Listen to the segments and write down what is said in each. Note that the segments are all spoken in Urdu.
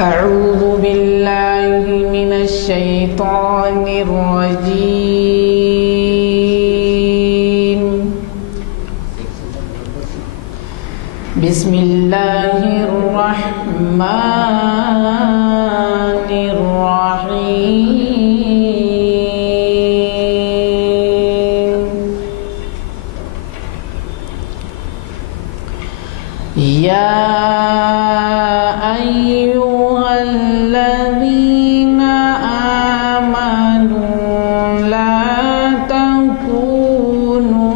أعوذ بالله من الشيطان الرجيم. بسم الله الرحمن الرحيم. يا أيها الذين آمنوا لا تكونوا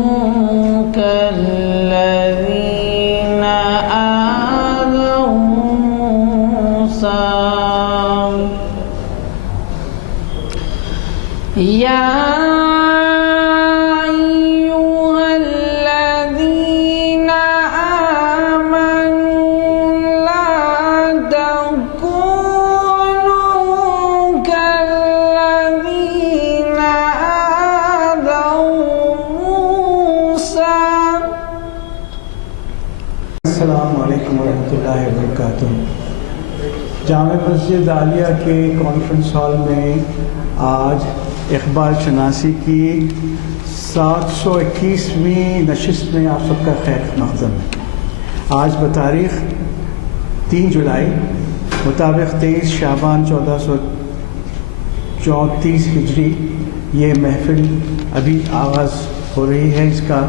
كالذين آذوا موسى. يا أيها الذين آمنوا لا تكونوا كالذين آذوا موسى. السلام علیکم ورحمۃ اللہ وبرکاتہ. جامع مسجد عالیہ کے کانفرنس ہال میں آج اقبال شناسی کی 721ویں نشست میں آپ سب کا خیر مقدم ہے. آج بتاریخ 3 جولائی مطابق 23 شعبان 1434 ہجری یہ محفل ابھی آغاز ہو رہی ہے. اس کا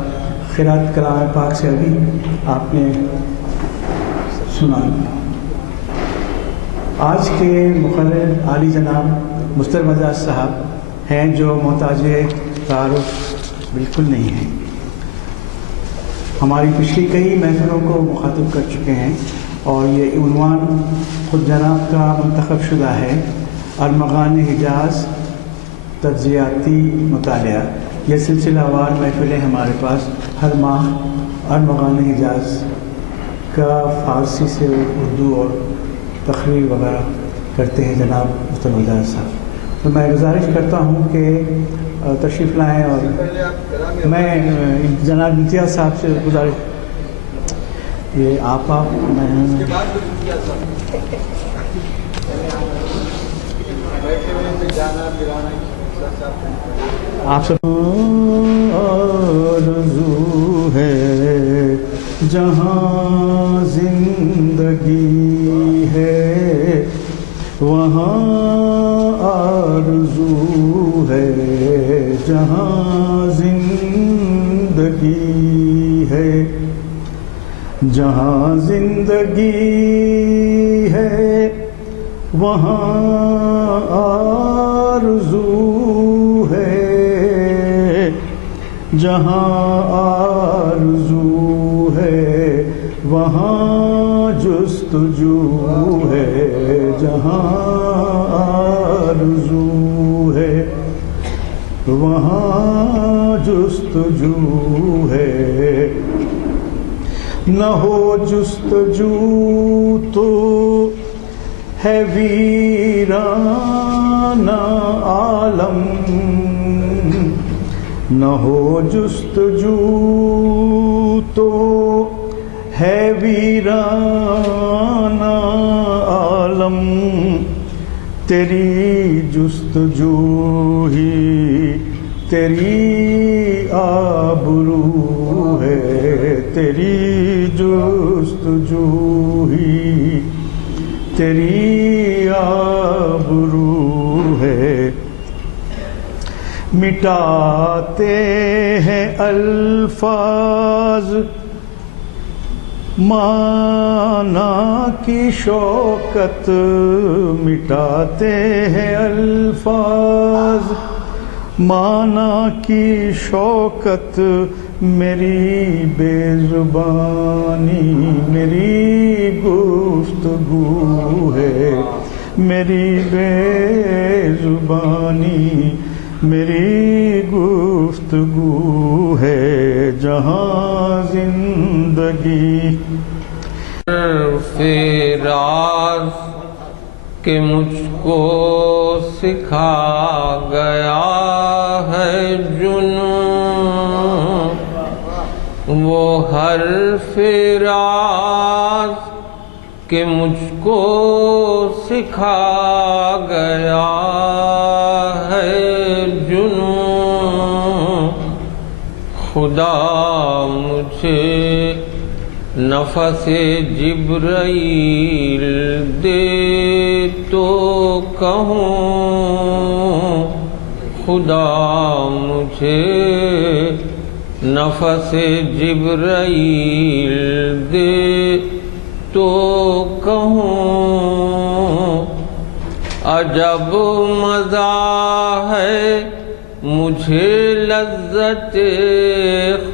قرأت کلام پاک سے ابھی آپ نے سنا. آج کے مقرر عالی جناب محترم اعزاز صاحب ہیں جو محتاج تعارف بالکل نہیں ہیں. ہماری پچھلی کئی محفلوں کو مخاطب کر چکے ہیں اور یہ عنوان خود جناب کا منتخب شدہ ہے: ارمغان حجاز تجزیاتی مطالعہ. یہ سلسلہ وار محفلیں ہمارے پاس ہر ماہ ارمغان حجاز کا فارسی سے اردو اور تقریر وغیرہ کرتے ہیں جناب محترم اعزاز صاحب. تو میں گزارش کرتا ہوں کہ تشریف لائیں اور میں جناب امتیاز صاحب سے گزارش یہ آپ سب آرزو ہے جہاں زندگی ہے وہاں آرزو ہے جہاں زندگی ہے. جہاں زندگی ہے وہاں آرزو ہے. جہاں آرزو ہے وہاں جستجو ہے. جہاں آرزو ہے وہاں جستجو ہے. نہ ہو جستجو تو ہے ویرانہ عالم. نہ ہو جستجو تو ہے ویرانہ عالم. تیری جستجو ہی تیری آبرو ہے. تیری جستجو ہی تیری آبرو ہے. مٹاتے ہیں الفاظ معنی کی شوکت. مٹاتے ہیں الفاظ معنی کی شوکت. میری بے زبانی میری گفتگو ہے. میری بے زبانی میری گفتگو ہے. جہاں زندگی راز کہ مجھ کو سکھا گیا ہے جنوں، وہ حرف راز کہ مجھ کو سکھا گیا ہے جنوں، خدا مجھے نفس جبرائیل دے تو کہوں، خدا مجھے نفس جبرائیل دے تو کہوں، عجب مزہ ہے مجھے لذت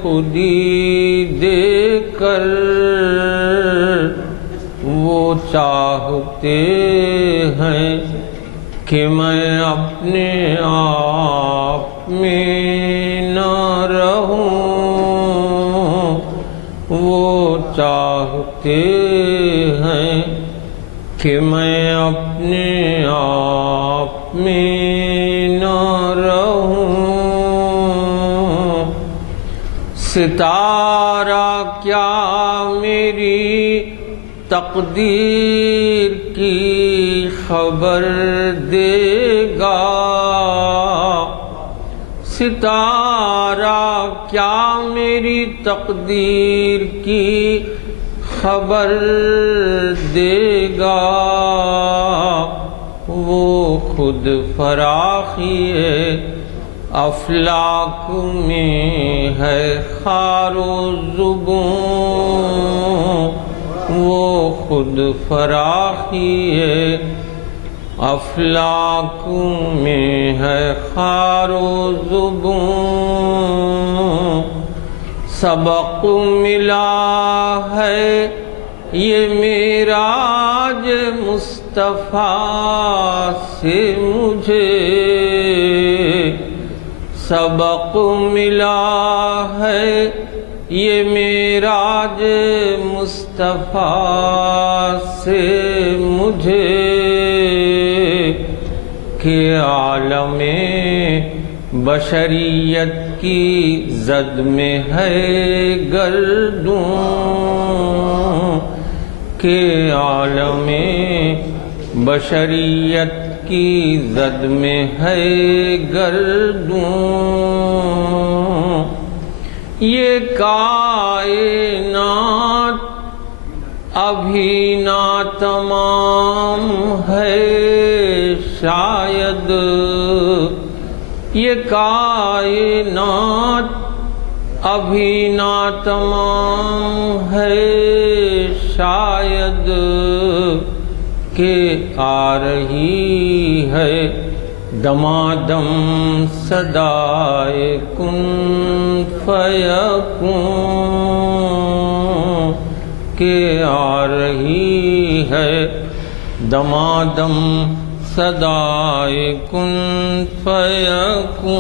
خودی دے کر، وہ چاہتے ہیں کہ میں اپنے آپ میں نہ رہوں، وہ چاہتے ہیں کہ میں اپنے آپ میں نہ رہوں، ستارہ کیا میری تقدیر کی خبر دے گا، ستارہ کیا میری تقدیر کی خبر دے گا، وہ خود فراخی افلاک میں ہے خار و زبوں، وہ خود فراخی افلاک میں ہے خار و زبوں، سبق ملا ہے یہ معراج مصطفیٰ سے مجھے، سبق ملا ہے یہ معراج مصطفیٰ سے مجھے، کہ عالم بشریت کی زد میں ہے گردوں، کہ عالم بشریت کی زد میں ہے گردوں، یہ کائنات ابھی ناتمام ہے شاید، یہ کائنات ابھی ناتمام ہے شاید، کہ آ رہی ہے دمادم صدائے کن فیکون، کہ آ رہی ہے دمادم صدائے کن فیکون۔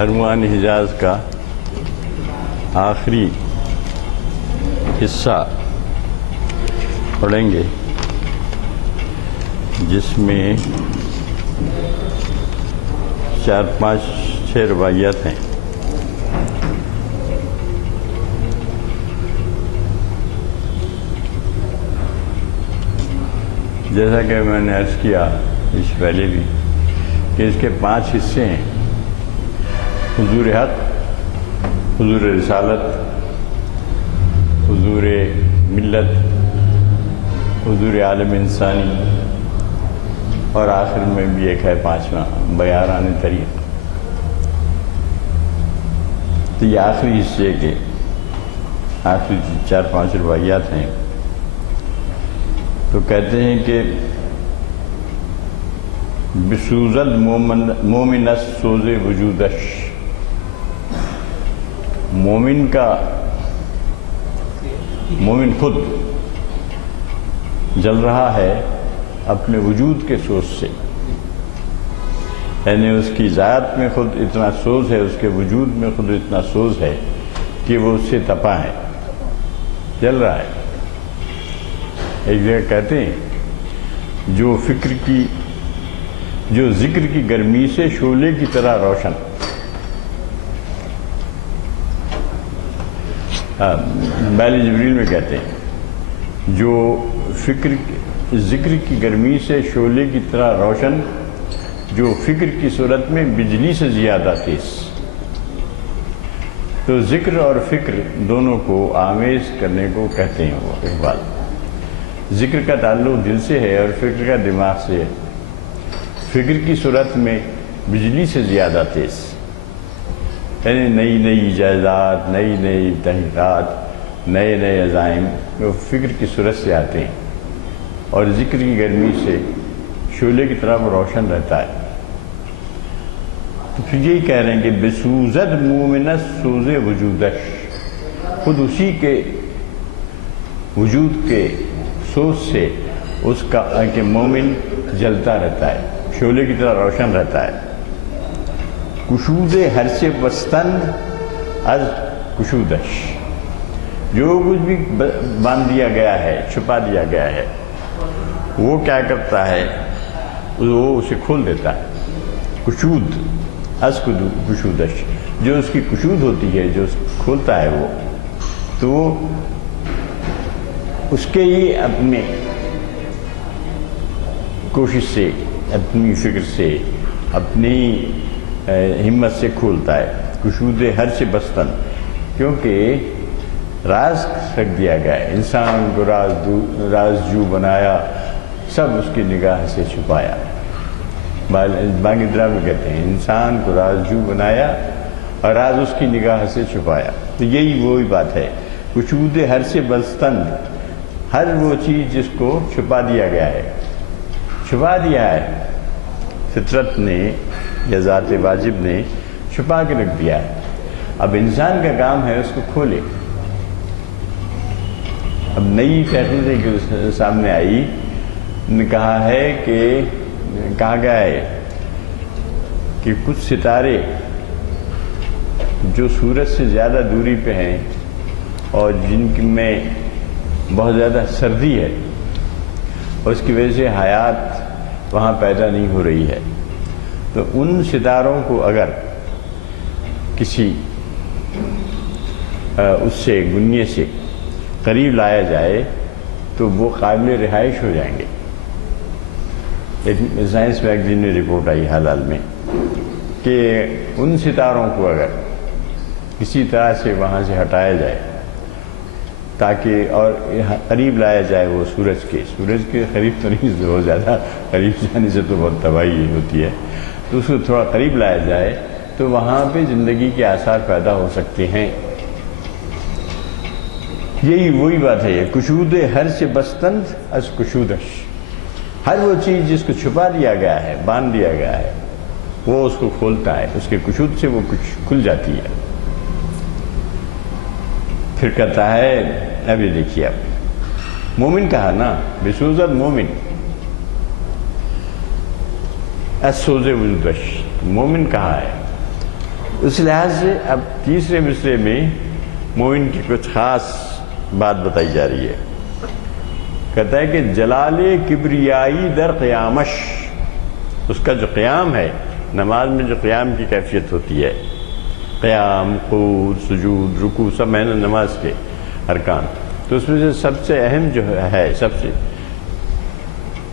عنوان حجاز کا آخری حصہ پڑھیں گے، جس میں 4-5-6 روایات ہیں۔ جیسا کہ میں نے عرض کیا اس پہلے بھی کہ اس کے 5 حصے ہیں: حضور حق، حضور رسالت، حضور ملت، حضور عالم انسانی، اور آخر میں بھی ایک ہے 5واں بیاران طریق۔ تو یہ آخری حصے کے آخری 4-5 روایات ہیں۔ تو کہتے ہیں کہ بسوزد مومنس سوز وجودش، مومن خود جل رہا ہے اپنے وجود کے سوز سے، یعنی اس کی ذات میں خود اتنا سوز ہے، اس کے وجود میں خود اتنا سوز ہے کہ وہ اس سے تپا ہے، جل رہا ہے۔ ایک جگہ کہتے ہیں جو ذکر کی گرمی سے شعلے کی طرح روشن، بیل جبریل میں کہتے ہیں جو ذکر کی گرمی سے شعلے کی طرح روشن، جو فکر کی صورت میں بجلی سے زیادہ تیز۔ تو ذکر اور فکر دونوں کو آمیز کرنے کو کہتے ہیں وہ اقبال۔ ذکر کا تعلق دل سے ہے اور فکر کا دماغ سے ہے۔ فکر کی صورت میں بجلی سے زیادہ تیز، یعنی نئی نئی ایجادات، نئی نئی تحقیقات، نئے نئے عزائم وہ فکر کی صورت سے آتے ہیں، اور ذکر کی گرمی سے شعلے کی طرح وہ روشن رہتا ہے۔ تو پھر یہی کہہ رہے ہیں کہ بسوزد مومنس سوز وجودش، خود اسی کے وجود کے سوز سے اس کا کہ مومن جلتا رہتا ہے، شعلے کی طرح روشن رہتا ہے۔ کشود ہر سے بستند از کشودش، جو کچھ بھی باندھ دیا گیا ہے، چھپا دیا گیا ہے، وہ کیا کرتا ہے، وہ اسے کھول دیتا ہے۔ کشود از کشودش، جو اس کی کشود ہوتی ہے، جو کھولتا ہے وہ، تو وہ اس کے ہی اپنے کوشش سے، اپنی فکر سے، اپنی ہمت سے کھولتا ہے۔ کشود ہر سے بستن، کیونکہ راز رکھ دیا گیا ہے، انسان کو راز جو بنایا، سب اس کی نگاہ سے چھپایا۔ باقی درا میں کہتے ہیں انسان کو راز جو بنایا اور راز اس کی نگاہ سے چھپایا۔ تو یہی وہی بات ہے، کشود ہر سے بستند، ہر وہ چیز جس کو چھپا دیا گیا ہے، چھپا دیا ہے فطرت نے یا ذات واجب نے چھپا کے رکھ دیا ہے۔ اب انسان کا کام ہے اس کو کھولے۔ اب نئی تحقیق سامنے آئی، نے کہا ہے کہ کہا گیا ہے کہ کچھ ستارے جو سورج سے زیادہ دوری پہ ہیں اور جن میں بہت زیادہ سردی ہے اور اس کی وجہ سے حیات وہاں پیدا نہیں ہو رہی ہے، تو ان ستاروں کو اگر کسی اس سے گنیے سے قریب لایا جائے تو وہ قابل رہائش ہو جائیں گے۔ ایک سائنس میگزین میں رپورٹ آئی حال حال میں کہ ان ستاروں کو اگر کسی طرح سے وہاں سے ہٹایا جائے تاکہ اور قریب لایا جائے وہ سورج کے قریب تو نہیں، بہت زیادہ قریب جانے سے تو بہت تباہی ہوتی ہے، تو اس کو تھوڑا قریب لایا جائے تو وہاں پہ زندگی کے آثار پیدا ہو سکتے ہیں۔ یہی وہی بات ہے، کشود ہر سے بستند از کشودش، ہر وہ چیز جس کو چھپا دیا گیا ہے، باندھ دیا گیا ہے، وہ اس کو کھولتا ہے، اس کے کشود سے وہ کچھ کھل جاتی ہے۔ پھر کہتا ہے، اب یہ دیکھیے، اب مومن کہا نا، بسوزد مومن از سوز وجودش، مومن کہا ہے۔ اس لحاظ سے اب تیسرے مصرعے میں مومن کی کچھ خاص بات بتائی جا رہی ہے۔ کہتا ہے کہ جلال کبریائی در قیامش، اس کا جو قیام ہے، نماز میں جو قیام کی کیفیت ہوتی ہے، قیام، قعود، سجود، رکوع، سب ہیں نماز کے ارکان، تو اس میں سے سب سے اہم جو ہے، سب سے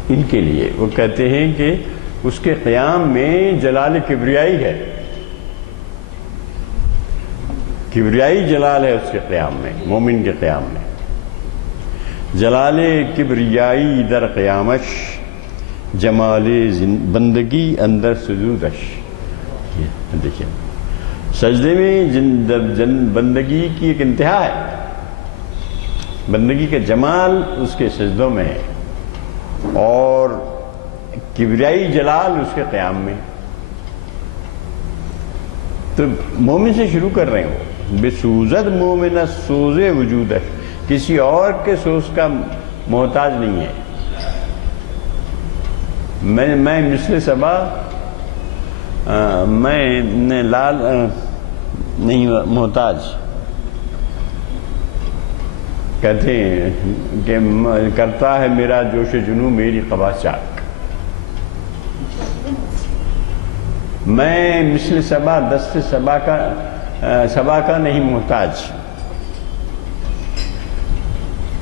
ان کے لیے وہ کہتے ہیں کہ اس کے قیام میں جلال کبریائی ہے، کبریائی جلال ہے اس کے قیام میں، مومن کے قیام میں۔ جلال کبریائی در قیامش، جمال بندگی اندر سجودش۔ دیکھیے سجدے میں بندگی کی ایک انتہا ہے، بندگی کا جمال اس کے سجدوں میں ہے، اور کبریائی جلال اس کے قیام میں۔ تو مومن سے شروع کر رہے ہیں، بسوزد مومن سوز وجودش، کسی اور کے سوز کا محتاج نہیں ہے۔ میں مثل صبا، میں لال نہیں محتاج، کہتے ہیں کہ کرتا ہے میرا جوش جنوں میری قبا چاک، میں مثل صبا، دست صبا کا نہیں محتاج،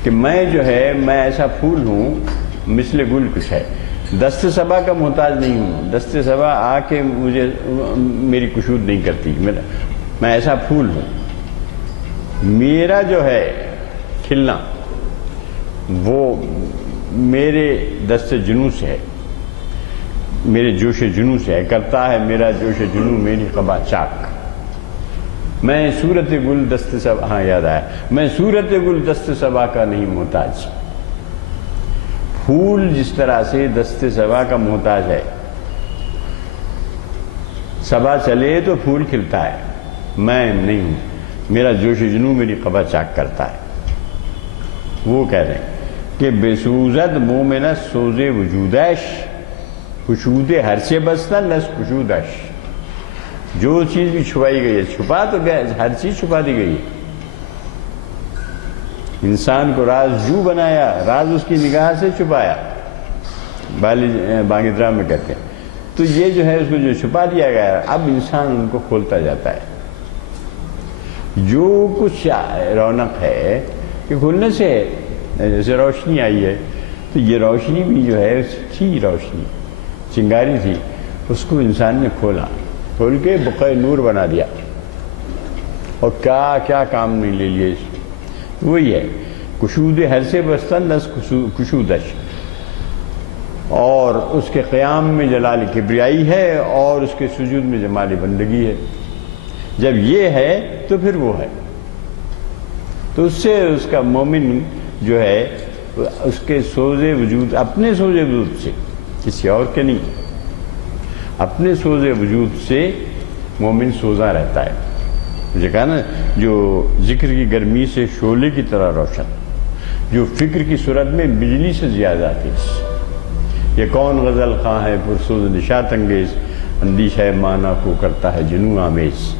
کہ میں جو ہے میں ایسا پھول ہوں مثل گل کچھ ہے، دست صبا کا محتاج نہیں ہوں، دست صبا آ کے مجھے میری کشود نہیں کرتی، میں ایسا پھول ہوں، میرا جو ہے کھلنا وہ میرے دست جنوں سے ہے، میرے جوش جنوں سے ہے، کرتا ہے میرا جوش جنوں میری قبا چاک، میں صورت گل دست صبا، ہاں یاد آیا، میں صورت گل دست صبا کا نہیں محتاج۔ پھول جس طرح سے دست صبا کا محتاج ہے، صبا چلے تو پھول کھلتا ہے، میں نہیں ہوں، میرا جوش جنوں میری قبا چاک کرتا ہے۔ وہ کہہ رہے ہیں کہ بسوزد مومن سوز وجودش کشود ہر سے بستا لس کشودش، جو چیز بھی چھپائی گئی ہے، چھپا تو گیا، ہر چیز چھپا دی گئی ہے، انسان کو راز جو بنایا، راز اس کی نگاہ سے چھپایا، بانگ درا میں کہتے ہیں، تو یہ جو ہے اس کو جو چھپا دیا گیا، اب انسان ان کو کھولتا جاتا ہے۔ جو کچھ رونق ہے کہ کھولنے سے ہے، جیسے روشنی آئی ہے تو یہ روشنی بھی جو ہے تھی، روشنی چنگاری تھی، اس کو انسان نے کھولا، کھول کے بقع نور بنا دیا، اور کیا کیا کام نہیں لے لیے اس میں۔ وہی ہے کشود ہر سے بستن لس کشودش، اور اس کے قیام میں جلال کبریائی ہے، اور اس کے سجود میں جمال بندگی ہے۔ جب یہ ہے تو پھر وہ ہے، تو اس سے اس کا مومن جو ہے اس کے سوز وجود، اپنے سوز وجود سے، کسی اور کے نہیں، اپنے سوز وجود سے مومن سوزا رہتا ہے۔ مجھے کہا نا، جو ذکر کی گرمی سے شعلے کی طرح روشن، جو فکر کی صورت میں بجلی سے زیادہ تیز، یہ کون غزل خواں ہے پرسوز نشاط انگیز، اندیشہ معنی کو کرتا ہے جنوں آمیز۔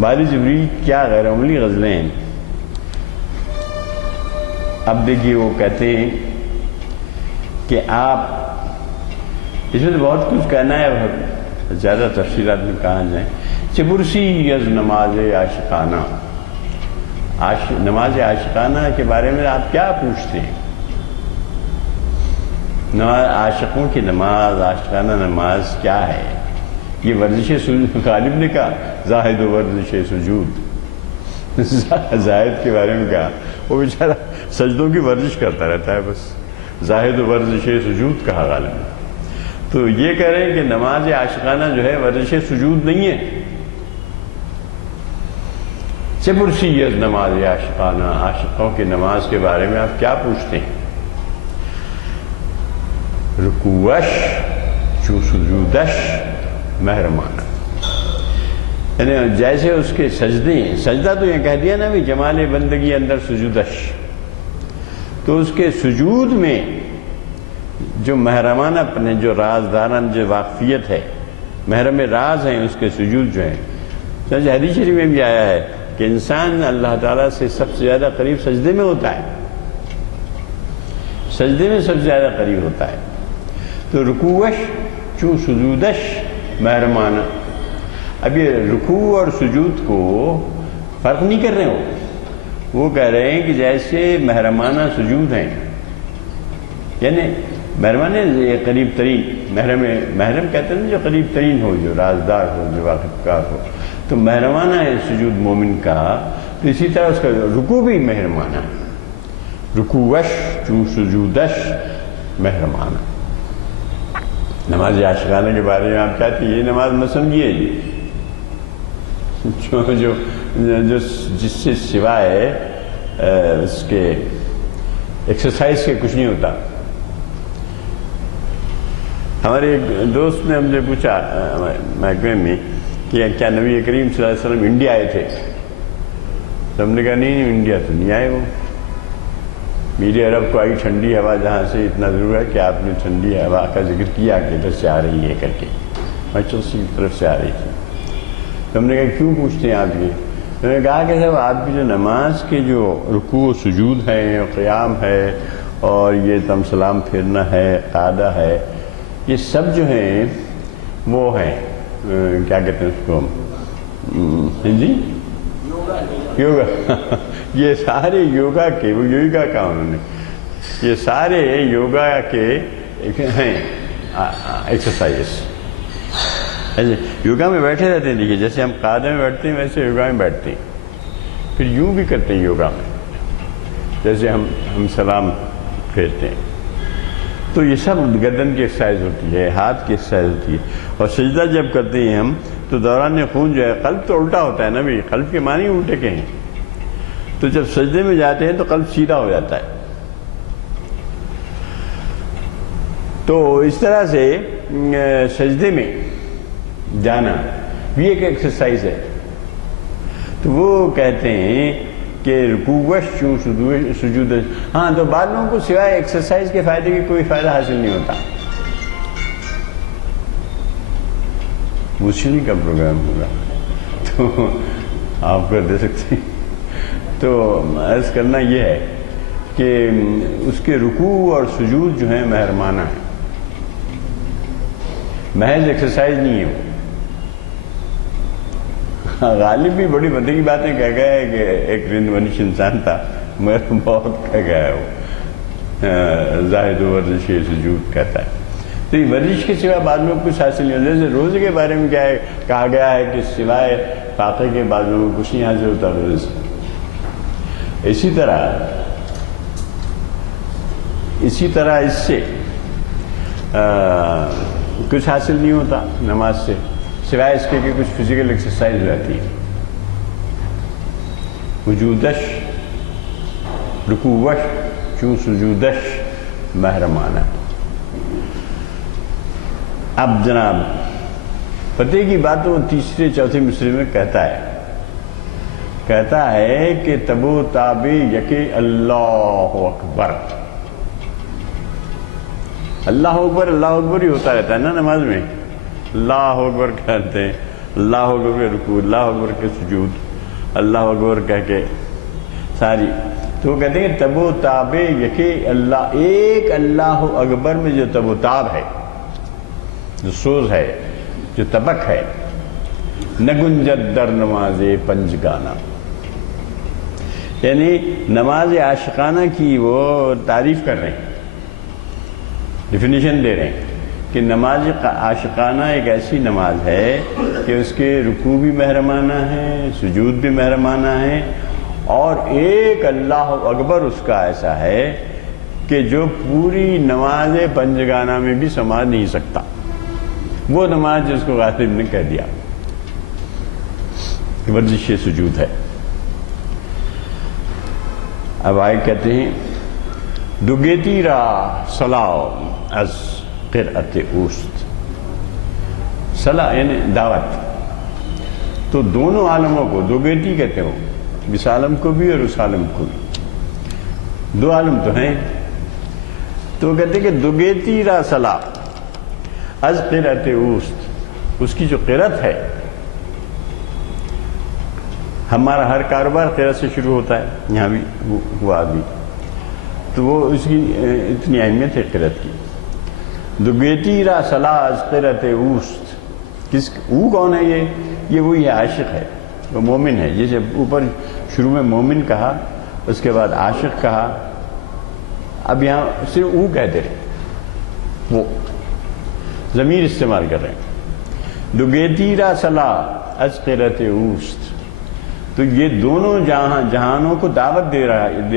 باری جبریل کیا غیر عملی غزلیں ہیں۔ اب دیکھیے وہ کہتے ہیں کہ آپ، اس میں تو بہت کچھ کہنا ہے، زیادہ تفصیلات میں کہا جائیں۔ چبرسی از نماز عاشقانہ، نماز عاشقانہ کے بارے میں آپ کیا پوچھتے ہیں؟ نماز عاشقوں کی نماز، عاشقانہ نماز کیا ہے؟ یہ ورزش غالب نے کہا زاہد و ورزش سجود، زاہد کے بارے میں کہا وہ بیچارہ سجدوں کی ورزش کرتا رہتا ہے، بس زاہد و ورزش سجود کہا غالب نے۔ تو یہ کہہ رہے ہیں کہ نماز عاشقانہ جو ہے ورزش سجود نہیں ہے۔ چبرسی از نماز عاشقانہ، عاشقوں کی نماز کے بارے میں آپ کیا پوچھتے ہیں؟ رکوعش چو سجودش محرمانہ، یعنی جیسے اس کے سجدے ہیں، سجدہ تو یہ کہہ دیا نا بھی جمال بندگی اندر سجودش، تو اس کے سجود میں جو محرمانہ پن ہے، جو رازداران جو واقفیت ہے، محرم راز ہیں اس کے سجود جو ہیں۔ حدیث شریف میں بھی آیا ہے کہ انسان اللہ تعالیٰ سے سب سے زیادہ قریب سجدے میں ہوتا ہے، سجدے میں سب سے زیادہ قریب ہوتا ہے۔ تو رکوعش چو سجودش محرمانہ، اب یہ رکوع اور سجود کو فرق نہیں کر رہے وہ کہہ رہے ہیں کہ جیسے محرمانہ سجود ہیں، یعنی محرمانہ یہ قریب ترین، محرم کہتے ہیں جو قریب ترین ہو، جو رازدار ہو، جو واقف کار ہو، تو محرمانہ ہے سجود مومن کا۔ تو اسی طرح اس کا رکوع بھی محرمانہ، رکوعش چو سجودش محرمانہ۔ نماز عاشقانہ کے بارے میں آپ کہتے ہیں یہ نماز نہ سمجھیے، جو جس سے سوائے اس کے ایکسرسائز کے کچھ نہیں ہوتا۔ ہمارے ایک دوست نے ہم سے پوچھا محکمے میں کہ کیا نبی کریم صلی اللہ علیہ وسلم انڈیا آئے تھے؟ تو ہم نے کہا نہیں انڈیا تو نہیں آئے، وہ میری عرب کو آئی ٹھنڈی ہوا، جہاں سے اتنا ضرور ہے کہ آپ نے ٹھنڈی ہوا کا ذکر کیا کہ ادھر سے آ رہی ہے کر کے، مچھر کی طرف سے آ رہی تھی۔ تو ہم نے کہا کیوں پوچھتے ہیں آپ یہ؟ انہوں نے کہا کہ صاحب آپ کی جو نماز کے جو رکوع و سجود ہیں، قیام ہے، اور یہ تم سلام پھرنا ہے، قعدہ ہے، یہ سب جو ہیں وہ ہیں کیا کہتے ہیں اس کو، جی یوگا یہ سارے یوگا کے، وہ یوگا کا انہوں نے، یہ سارے یوگا کے ہیں ایکسرسائز. یوگا میں بیٹھے رہتے ہیں، دیکھیے جیسے ہم قاعدے میں بیٹھتے ہیں ویسے یوگا میں بیٹھتے ہیں. پھر یوں بھی کرتے ہیں یوگا میں، جیسے ہم سلام پھیرتے ہیں. تو یہ سب گردن کی ایکسرسائز ہوتی ہے، ہاتھ کی ایکسرسائز ہوتی ہے. اور سجدہ جب کرتے ہیں ہم تو دوران خون جو ہے، قلب تو الٹا ہوتا ہے نا بھی، قلب کے معنی الٹے کے ہیں. تو جب سجدے میں جاتے ہیں تو قلب سیدھا ہو جاتا ہے. تو اس طرح سے سجدے میں جانا بھی ایک ایکسرسائز ہے. تو وہ کہتے ہیں کہ رکوعش چوں سجود. ہاں تو بعض لوگوں کو سوائے ایکسرسائز کے فائدے کے کوئی فائدہ حاصل نہیں ہوتا. موسیقی کا پروگرام ہوگا تو آپ کر دے سکتے ہیں. تو عرض کرنا یہ ہے کہ اس کے رکوع اور سجود جو ہیں محرمانہ ہیں، محض ایکسرسائز نہیں ہے. غالب بھی بڑی مدے کی باتیں کہہ گیا ہے کہ ایک رند ونش انسان تھا، مگر بہت کہہ گیا ہے وہ زاہد و ورزش سجود کہتا ہے. تو یہ ورزش کے سوا بعد میں کچھ حاصل نہیں ہوتا. جیسے روزے کے بارے میں کیا ہے کہا گیا ہے کہ سوائے فاقے کے بعد میں کچھ نہیں حاصل ہوتا روزے سے. اسی طرح اس سے کچھ حاصل نہیں ہوتا نماز سے، سوائے اس کے کہ کچھ فزیکل ایکسرسائز ہو جاتی ہے. وجودش رکوعش چوں سجودش محرمانہ. اب جناب فتح کی بات وہ تیسرے چوتھے مصرے میں کہتا ہے کہ تب و تاب یک اللہ اکبر. اللہ اکبر ہی ہوتا رہتا ہے نا نماز میں. اللہ اکبر کہتے ہیں، اللہ اکبر کے رکوع، اللہ اکبر کے سجود، اللہ اکبر کہہ کے ساری. تو وہ کہتے ہیں کہ تب و تاب یک اللہ، ایک اللہ اکبر میں جو تب و تاب ہے، جو سوز ہے، جو طبق ہے، نگنجد در نماز پنج گانا. یعنی نماز عاشقانہ کی وہ تعریف کر رہے ہیں، ڈیفینیشن دے رہے ہیں کہ نماز عاشقانہ ایک ایسی نماز ہے کہ اس کے رکوع بھی محرمانہ ہے، سجود بھی محرمانہ ہے، اور ایک اللہ اکبر اس کا ایسا ہے کہ جو پوری نماز پنجگانہ میں بھی سما نہیں سکتا. وہ نماز جس کو غالب نے کہہ دیا ورزش سجود ہے. اب آئے کہتے ہیں دگیتی را صلاح از قرأت اوست. صلاح یعنی دعوت. تو دونوں عالموں کو دوگیتی کہتے ہو، اس عالم کو بھی اور اس عالم کو بھی. دو عالم تو ہیں. تو کہتے ہیں کہ دوگیتی را صلاح از قرأت اوست. اس کی جو قرأت ہے، ہمارا ہر کاروبار قرأت سے شروع ہوتا ہے، یہاں بھی ہوا بھی، تو وہ اس کی اتنی اہمیت ہے قرأت کی. دگیتی را صلاح از قرأت اوست. او کون ہے؟ یہ وہی عاشق ہے، وہ مومن ہے. جیسے اوپر شروع میں مومن کہا، اس کے بعد عاشق کہا، اب یہاں صرف او کہتے رہے، وہ ضمیر استعمال کر رہے ہیں. دگیتی را صلاح از قرأت اوست. تو یہ دونوں جہانوں کو دعوت دے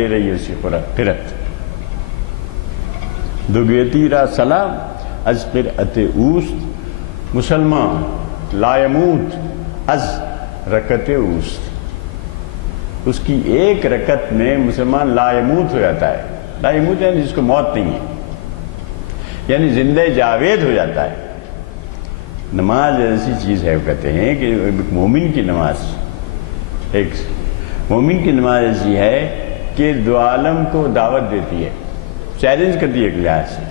رہی ہے اسی قرأت. دگیتی را صلاح از قرأت اوست. مسلمان لا یموت از رکعت اوست. اس کی ایک رکعت میں مسلمان لا یموت ہو جاتا ہے. لا یموت یعنی جس کو موت نہیں ہے، یعنی زندہ جاوید ہو جاتا ہے. نماز ایسی چیز ہے، وہ کہتے ہیں کہ ایک مومن کی نماز ایسی ہے کہ دو عالم کو دعوت دیتی ہے، چیلنج کرتی ہے ایک لحاظ سے.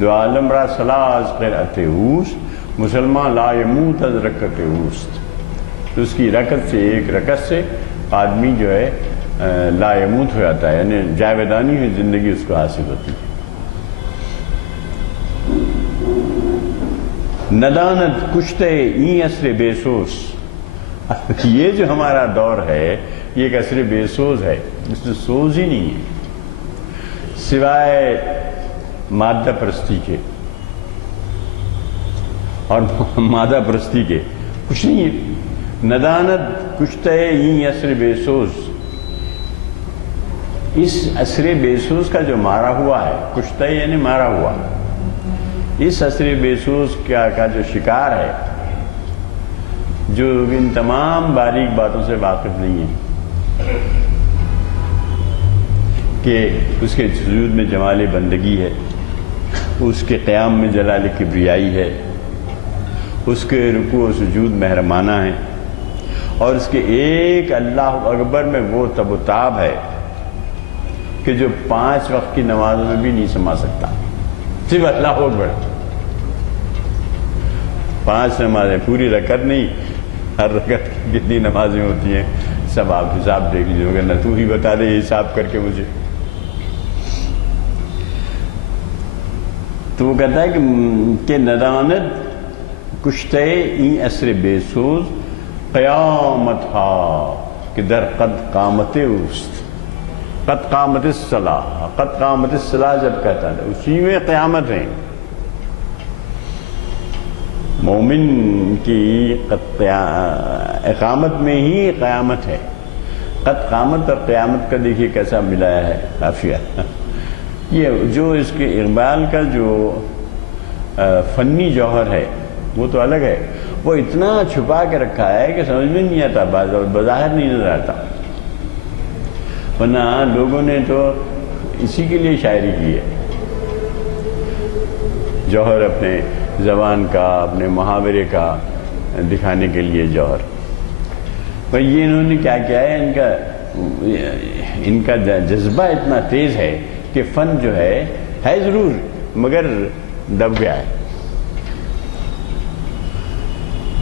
دو عالم را صلاح از قرأت اوست. مسلمان لا یموت از رکعت اوست. تو اس کی رکعت سے، ایک رکعت سے آدمی جو ہے لا یموت ہو جاتا ہے، یعنی جاویدانی ہوئی زندگی اس کو حاصل ہوتی ہے. ندانت کشتے این عصر بیسوس یہ جو ہمارا دور ہے یہ ایک عصر بے سوز ہے، اس میں سوز ہی نہیں ہے سوائے مادہ پرستی کے اور مادہ پرستی کے، کچھ نہیں ہے۔ ندانت کشتہ این عصر بے سوز، اس عصر بے سوز کا جو مارا ہوا ہے، کشتہ یعنی مارا ہوا، اس عصر بے سوز کا جو شکار ہے، جو ان تمام باریک باتوں سے واقف نہیں ہے کہ اس کے سجود میں جمال بندگی ہے، اس کے قیام میں جلال کبریائی ہے، اس کے رکوع و سجود محرمانہ ہیں، اور اس کے ایک اللہ اکبر میں وہ تب و تاب ہے کہ جو 5 وقت کی نمازوں میں بھی نہیں سما سکتا، صرف اللہ اکبر۔ 5 نمازیں، پوری رکعت نہیں، ہر رکعت کتنی نمازیں ہوتی ہیں سب آپ حساب دیکھ لیجیے، اگر نہ تو ہی بتا دے حساب کر کے مجھے۔ تو وہ کہتا ہے کہ ندانت کشتہ این عصر بے سوز قیامت ہا کہ در قد قامت اوست، قد قامت الصلاح، قد قامت الصلاح جب کہتا ہے اسی میں قیامت ہے۔ مومن کی اقامت میں ہی قیامت ہے۔ قد قامت اور قیامت کا دیکھیے کیسا ملایا ہے قافیہ۔ یہ جو اس کے اقبال کا جو فنی جوہر ہے وہ تو الگ ہے، وہ اتنا چھپا کے رکھا ہے کہ سمجھ میں نہیں آتا، بظاہر نہیں نظر آتا، ورنہ لوگوں نے تو اسی کے لیے شاعری کی ہے، جوہر اپنے زبان کا، اپنے محاورے کا دکھانے کے لیے جوہر۔ پر یہ انہوں نے کیا کیا ہے، ان کا جذبہ اتنا تیز ہے کہ فن جو ہے ضرور مگر دب گیا ہے۔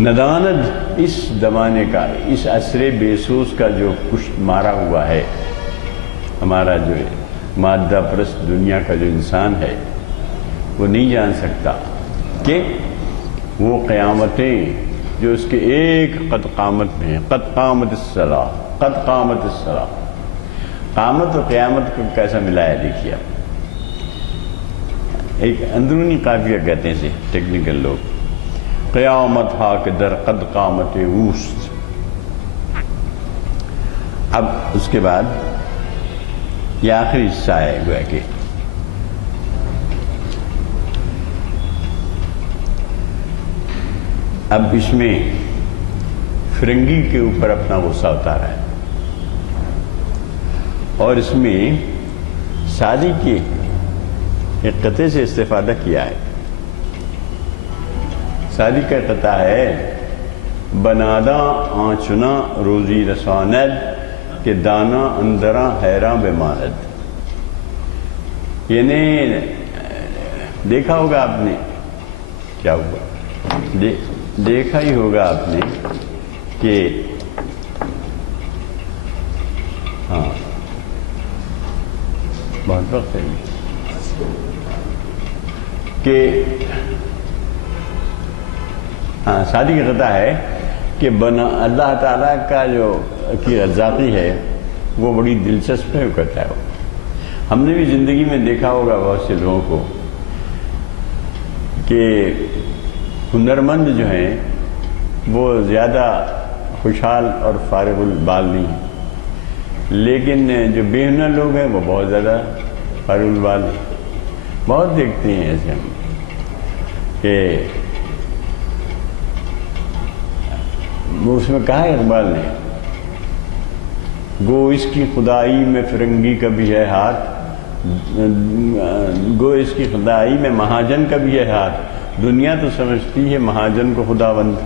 ندانت اس زمانے کا، اس عصر بے سوز کا جو کشت مارا ہوا ہے، ہمارا جو مادہ پرست دنیا کا جو انسان ہے وہ نہیں جان سکتا کہ وہ قیامتیں جو اس کے ایک قد قامت میں ہیں، قد قامت الصلاح، قد قامت الصلاح، قامت اور قیامت کو کیسا ملایا دیکھیے آپ۔ ایک اندرونی قافیہ کہتے ہیں اسے ٹیکنیکل لوگ، قیامت ہا کہ در قد قامت اوست۔ اب اس کے بعد یہ آخری حصہ ہے گویا کہ اب اس میں فرنگی کے اوپر اپنا غصہ اتارا ہے، اور اس میں سعدی کے ایک قطعے سے استفادہ کیا ہے۔ سعدی کا قطعہ ہے، بنادا آنچنا روزی رساند کہ دانا اندراں حیراں بماند۔ یعنی دیکھا ہوگا آپ نے کیا ہوا، دیکھا ہی ہوگا آپ نے کہ ہاں بہت وقت ہے کہ ہاں سعدی کا قطعہ ہے کہ اللہ تعالیٰ کا جو کی رزاقی ہے وہ بڑی دلچسپ ہے، وہ کہتا ہے۔ ہم نے بھی زندگی میں دیکھا ہوگا بہت سے لوگوں کو کہ ہنرمند جو ہیں وہ زیادہ خوشحال اور فارغ البال نہیں ہیں، لیکن جو بے ہنر لوگ ہیں وہ بہت زیادہ فارغ البال ہیں۔ بہت دیکھتے ہیں ایسے ہم کہ اس میں کہا ہے اقبال نے، گو اس کی خدائی میں فرنگی کا بھی ہے ہاتھ، گو اس کی خدائی میں مہاجن کا بھی ہے ہاتھ، دنیا تو سمجھتی ہے مہاجن کو خداوند،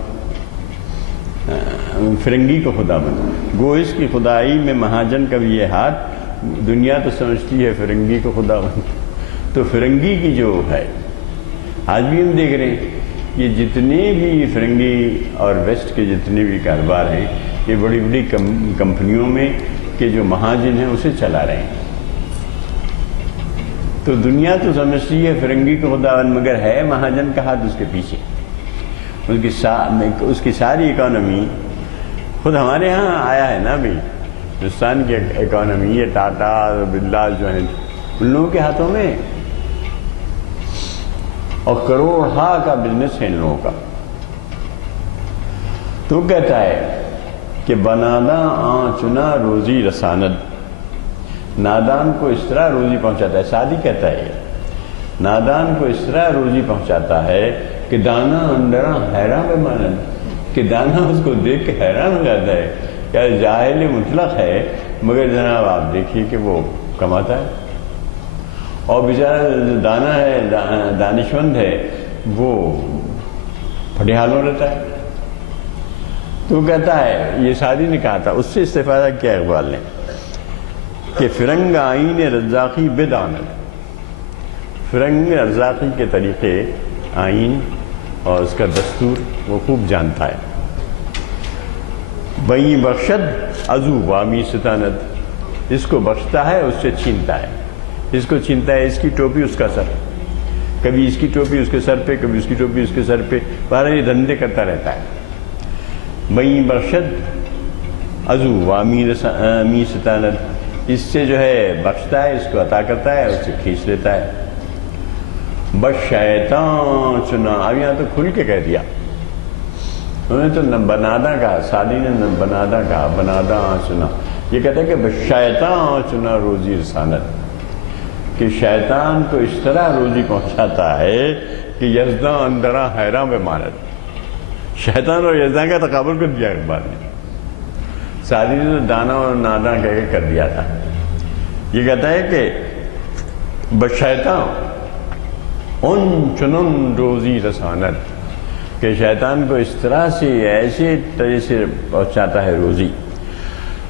فرنگی کو خداوند، گو اس کی خدائی میں مہاجن کا بھی ہے ہاتھ، دنیا تو سمجھتی ہے فرنگی کو خداوند۔ تو فرنگی کی جو ہے آج بھی ہم دیکھ رہے ہیں، یہ جتنے بھی فرنگی اور ویسٹ کے جتنے بھی کاروبار ہیں یہ بڑی بڑی کمپنیوں میں کہ جو مہاجن ہیں اسے چلا رہے ہیں۔ تو دنیا تو سمجھتی ہے فرنگی کو خداوند، مگر ہے مہاجن کا ہاتھ اس کے پیچھے، اس کی ساری اکانومی خود ہمارے ہاں آیا ہے نا ابھی ہندوستان کی اکانومی ہے، ٹاٹا برلا جو ہیں ان لوگوں کے ہاتھوں میں، اور کروڑا کا بزنس ہے ان لوگوں کا۔ تو کہتا ہے کہ بنانا آنچنا روزی رساند، نادان کو اس طرح روزی پہنچاتا ہے، سادی کہتا ہے نادان کو اس طرح روزی پہنچاتا ہے کہ دانا اندرا حیران بمانند، کہ دانا اس کو دیکھ کے حیران ہو جاتا ہے، کیا جاہل مطلق ہے مگر جناب آپ دیکھیے کہ وہ کماتا ہے، اور بیچارہ دانا ہے دانشمند ہے وہ پھٹیحالوں رہتا ہے۔ تو کہتا ہے، یہ سادی نے کہا تھا، اس سے استفادہ کیا اقبال نے کہ فرنگ آئین رزاقی بداند، فرنگ رزاقی کے طریقے آئین اور اس کا دستور وہ خوب جانتا ہے۔ بئی بخشد ازو وامی ستاند، اس کو بخشتا ہے اس سے چھینتا ہے، اس کو چھینتا ہے، اس کی ٹوپی اس کا سر، کبھی اس کی ٹوپی اس کے سر پہ، کبھی اس کی ٹوپی اس کے سر پہ، بہرحال یہ دھندے کرتا رہتا ہے۔ بئی بخشد ازو وامی ستاند، اس سے جو ہے بخشتا ہے، اس کو عطا کرتا ہے، اس سے کھینچ لیتا ہے۔ بس شیطان چنا، اب یہاں تو کھل کے کہہ دیا انہوں نے، تو نہ بنادا کہا، سادی نے نہ بنادا کہا، بنادا چنا، یہ کہتا ہے کہ بس شیطان چنا روزی رسانت، کہ شیطان کو اس طرح روزی پہنچاتا ہے کہ یزداں اندرا حیران بمانت، شیطان اور یزداں کا تقابل کر دیا اقبال نے، سادی نے تو دانا اور نادا کہہ کے کر دیا تھا۔ یہ کہتا ہے کہ بشیطان ان چنن روزی رسانت، کہ شیطان کو اس طرح سے ایسے طرح سے پہنچاتا ہے روزی،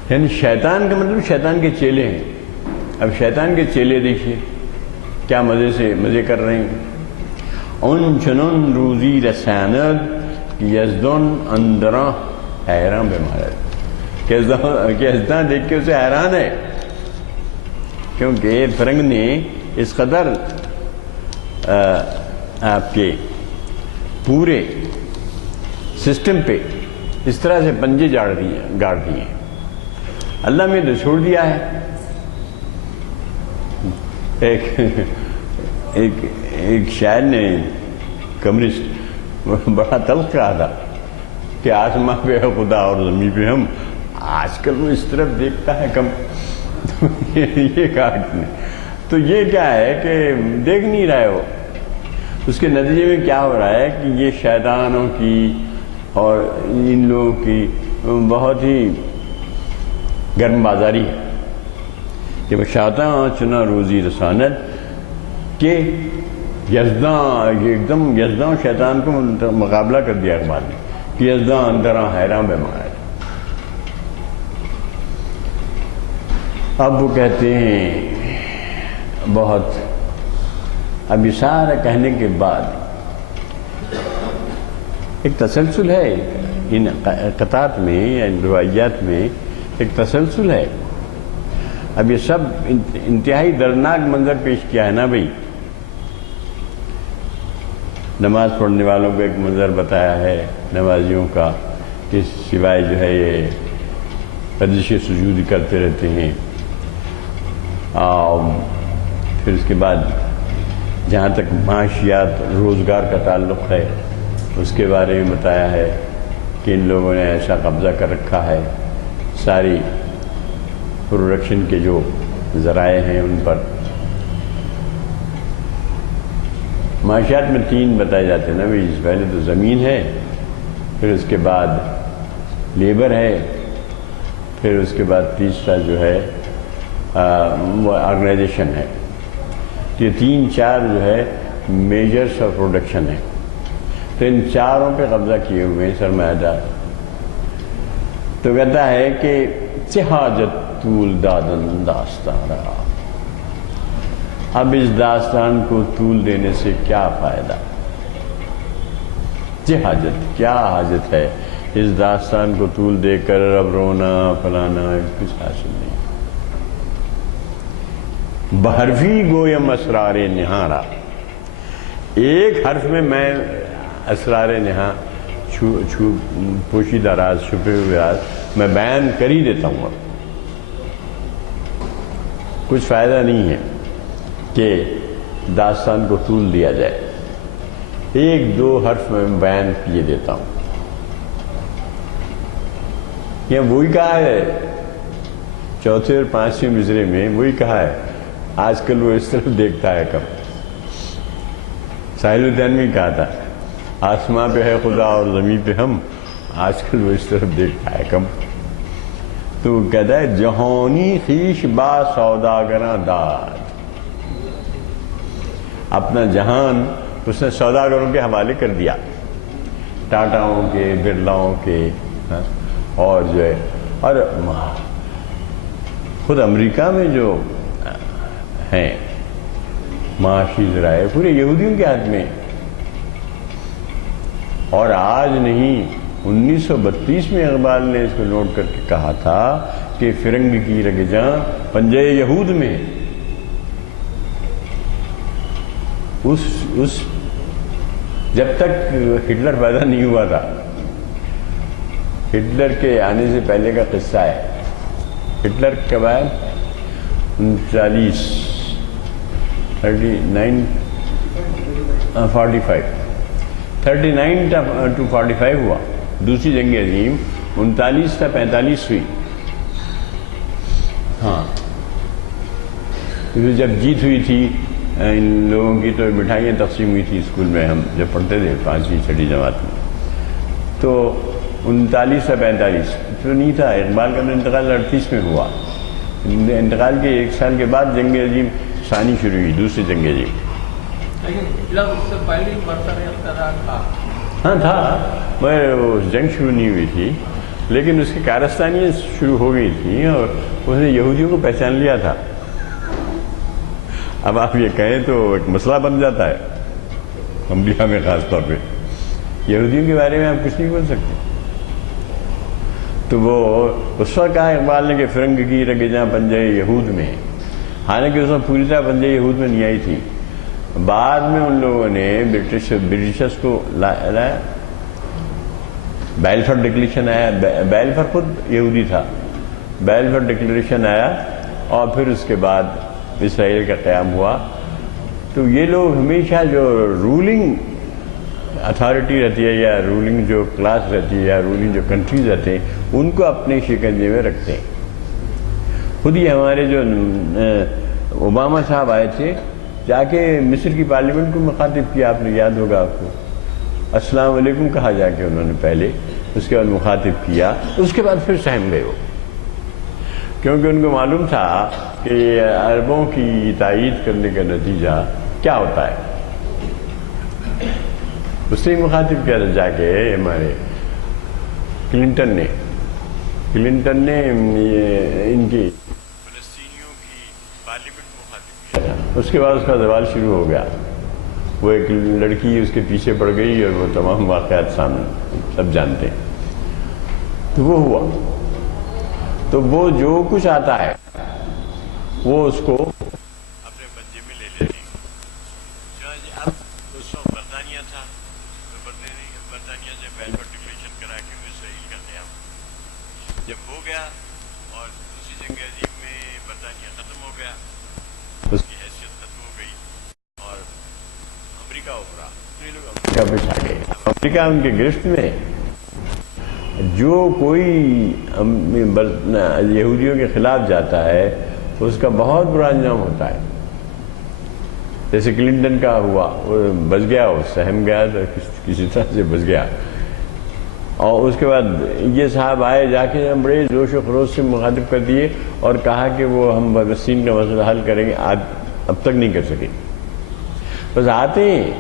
یعنی شیطان کا مطلب شیطان کے چیلے ہیں۔ اب شیطان کے چیلے دیکھیے کیا مزے کر رہے ہیں۔ ان چنن روزی رسانت یزدن اندراں حیران بمارد، کہ یزداں دیکھ کے اسے حیران ہے، کیونکہ فرنگ نے اس قدر آپ کے پورے سسٹم پہ اس طرح سے پنجے گاڑ دیے، اللہ میں تو چھوڑ دیا ہے۔ ایک شاعر نے کمرسٹ بڑا تلخ کہا تھا کہ آسماں پہ ہے خدا اور زمین پہ ہم، آج کل وہ اس طرف دیکھتا ہے کم، یہ کہا نے، تو یہ کیا ہے کہ دیکھ نہیں رہے ہو۔ اس کے نتیجے میں کیا ہو رہا ہے کہ یہ شیطانوں کی اور ان لوگوں کی بہت ہی گرم بازاری ہے کہ شیطان چنا روزی رسانت، کہ یزداں ایک دم یزداں شیطان کو مقابلہ کر دیا اقبال نے کہ یزداں اندراں حیران بمارد۔ اب وہ کہتے ہیں بہت، اب یہ سارا کہنے کے بعد ایک تسلسل ہے ان قطعات میں یا ان روایات میں، ایک تسلسل ہے۔ اب یہ سب انتہائی دردناک منظر پیش کیا ہے نا بھائی، نماز پڑھنے والوں کو ایک منظر بتایا ہے نمازیوں کا کہ سوائے جو ہے یہ ورزش سجود کرتے رہتے ہیں، پھر اس کے بعد جہاں تک معاشیات روزگار کا تعلق ہے اس کے بارے میں بتایا ہے کہ ان لوگوں نے ایسا قبضہ کر رکھا ہے ساری پروڈکشن کے جو ذرائع ہیں ان پر۔ معاشیات میں 3 بتائے جاتے ہیں نا بھائی، پہلے تو زمین ہے، پھر اس کے بعد لیبر ہے، پھر اس کے بعد تیسرا جو ہے وہ آرگنائزیشن ہے۔ یہ 3-4 جو ہے میجرز آف پروڈکشن ہے، تو ان چاروں پہ قبضہ کیے ہوئے ہیں سرمایہ دار۔ تو کہتا ہے کہ حاجت طول دادن داستان رہا، اب اس داستان کو طول دینے سے کیا فائدہ، حاجت کیا حاجت ہے اس داستان کو طول دے کر، اب رونا فلانا کچھ حاصل نہیں۔ بحرفی گویم اسرار نہارا، ایک حرف میں اسرار نہا پوشیدہ راز، چھپے ہوئے راز میں بیان کر ہی دیتا ہوں. اب کچھ فائدہ نہیں ہے کہ داستان کو طول دیا جائے. ایک دو حرف میں بیان کیے دیتا ہوں. یہ وہی کہا ہے چوتھے اور پانچویں مصرے میں، وہی کہا ہے آج کل وہ اس طرف دیکھتا ہے کم. ساحل الدین میں کہا تھا آسماں پہ ہے خدا اور زمین پہ ہم، آج کل وہ اس طرف دیکھتا ہے کم. تو وہ کہتا ہے جہانی خویش با سوداگراں داد. اپنا جہان اس نے سوداگروں کے حوالے کر دیا، ٹاٹاؤں کے، برلاؤں کے، اور جو ہے، اور خود امریکہ میں جو ہیں معاشی ذرائع پورے یہودیوں کے ہاتھ میں. اور آج نہیں، 1932 میں اقبال نے اس کو نوٹ کر کے کہا تھا کہ فرنگ کی رگجاں پنجے یہود میں. اس جب تک ہٹلر پیدا نہیں ہوا تھا، ہٹلر کے آنے سے پہلے کا قصہ ہے. ہٹلر کب آیا؟ 39 to 45 ہوا. دوسری جنگ عظیم 39 تا 45 ہوئی. ہاں، جب جیت ہوئی تھی ان لوگوں کی تو مٹھائیاں تقسیم ہوئی تھی اسکول میں، ہم جب پڑھتے تھے 5ویں 6ٹھی جماعت میں. تو 39 سے 45 تو نہیں تھا. اقبال کا انتقال 38 میں ہوا. انتقال کے 1 سال کے بعد جنگ عظیم ثانی شروع ہوئی، دوسری جنگ عظیم. ہاں تھا، مگر وہ جنگ شروع نہیں ہوئی تھی، لیکن اس کی کارستانیاں شروع ہو گئی تھیں اور اس نے یہودیوں کو پہچان لیا تھا. اب آپ یہ کہیں تو ایک مسئلہ بن جاتا ہے امریکہ میں، خاص طور پہ یہودیوں کے بارے میں آپ کچھ نہیں بول سکتے. تو وہ اس وقت کہا اقبال نے کہ فرنگ کی رگجاں پنجے یہود میں. حالانکہ اس وقت پوری طرح پنجے یہود میں نہیں آئی تھی. بعد میں ان لوگوں نے برٹشرز کو لایا. بیلفر ڈکلیریشن آیا، بیلفر خود یہودی تھا. بیلفر ڈکلیریشن آیا اور پھر اس کے بعد اسرائیل کا قیام ہوا. تو یہ لوگ ہمیشہ جو رولنگ اتھارٹی رہتی ہے یا رولنگ جو کلاس رہتی ہے یا رولنگ جو کنٹریز رہتے ہیں ان کو اپنے شکنجے میں رکھتے ہیں. خود ہی ہمارے جو اوباما صاحب آئے تھے، جا کے مصر کی پارلیمنٹ کو مخاطب کیا، آپ نے یاد ہوگا آپ کو، السلام علیکم کہا جا کے انہوں نے پہلے، اس کے بعد مخاطب کیا، اس کے بعد پھر سہم گئے وہ، کیونکہ ان کو معلوم تھا کہ عربوں کی تائید کرنے کا نتیجہ کیا ہوتا ہے. اس نے مخاطب کیا تھا جا کے ہمارے کلنٹن نے ان کی فلسطینیوں کی پارلیمنٹ کو مخاطب کیا تھا. اس کے بعد اس کا زوال شروع ہو گیا. وہ ایک لڑکی اس کے پیچھے پڑ گئی اور وہ تمام واقعات سامنے سب جانتے ہیں. تو وہ ہوا. تو وہ جو کچھ آتا ہے وہ اس کو اپنے بنجے میں لے لیتے ہیں. اب اس وقت برطانیہ تھا، برطانیہ سے بیلفر ڈکلیریشن کرا کے اسرائیل کا قیام جب ہو گیا اور دوسری جنگ عظیم میں برطانیہ ختم ہو گیا، اس کی حیثیت ختم ہو گئی اور امریکہ ابھرا. یہ لوگ امریکہ پہ چھا گئے. امریکہ ان کے گرفت میں. جو کوئی یہودیوں کے خلاف جاتا ہے اس کا بہت برا انجام ہوتا ہے. جیسے کلنٹن کا ہوا، وہ بچ گیا، وہ سہم گیا تو کسی طرح سے بچ گیا. اور اس کے بعد یہ صاحب آئے، جا کے ہم بڑے جوش و خروش سے مخاطب کر دیے اور کہا کہ وہ ہم فلسطین کا مسئلہ حل کریں گے. اب تک نہیں کر سکے. بس آتے ہیں